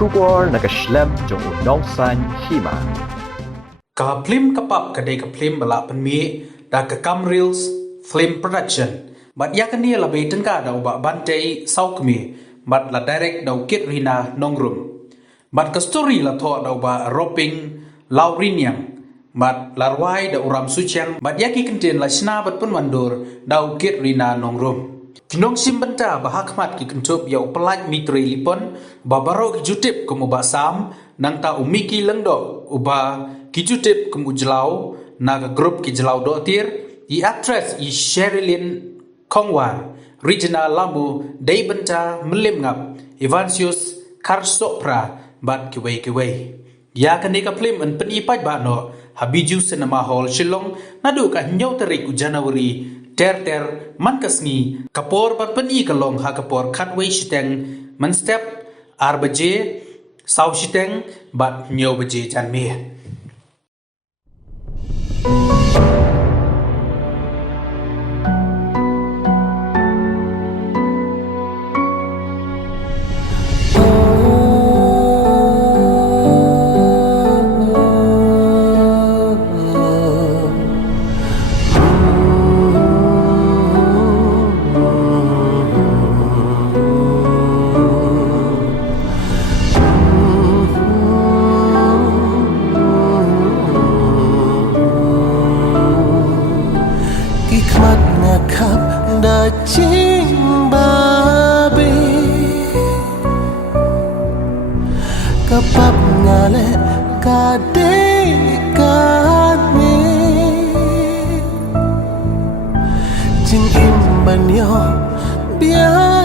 Shubor na Phlim jong unong san Hima. Ka Phlim kapap kadai ka Phlim bala penmi da ka kam reels Phlim production. Bat yakani la beitengka da uba bantai saukmi bat la direct da ukit rina nongrum. Bat ka story la tho da uba roping laurinyang. Bat larwai da uram suciang bat yaki kenten la sna bat pun mandur da ukit rina nongrum. Kinong simbenta bahakmat ki kentup yau pelaj mitri lipon babaro ki jutip kumu basam nang ta umiki lengdo uba ki jutip kumu jelau naga grup ki jelau do tir I actress I Sherilyn Kongwar regional lambu day benta melim ngap Evansius Karsopra bat kiwei ya kanika Phlim an penipaj ba no Bijou cinema hall Shillong nadu ka nyau tarik Januari ter man kasni kapor bat peni kalong ha kapor khatwei shiteng man step arbaje sau shiteng bat nyau baje janme Dacing babi kapap ngale kade kami jing imban yo biar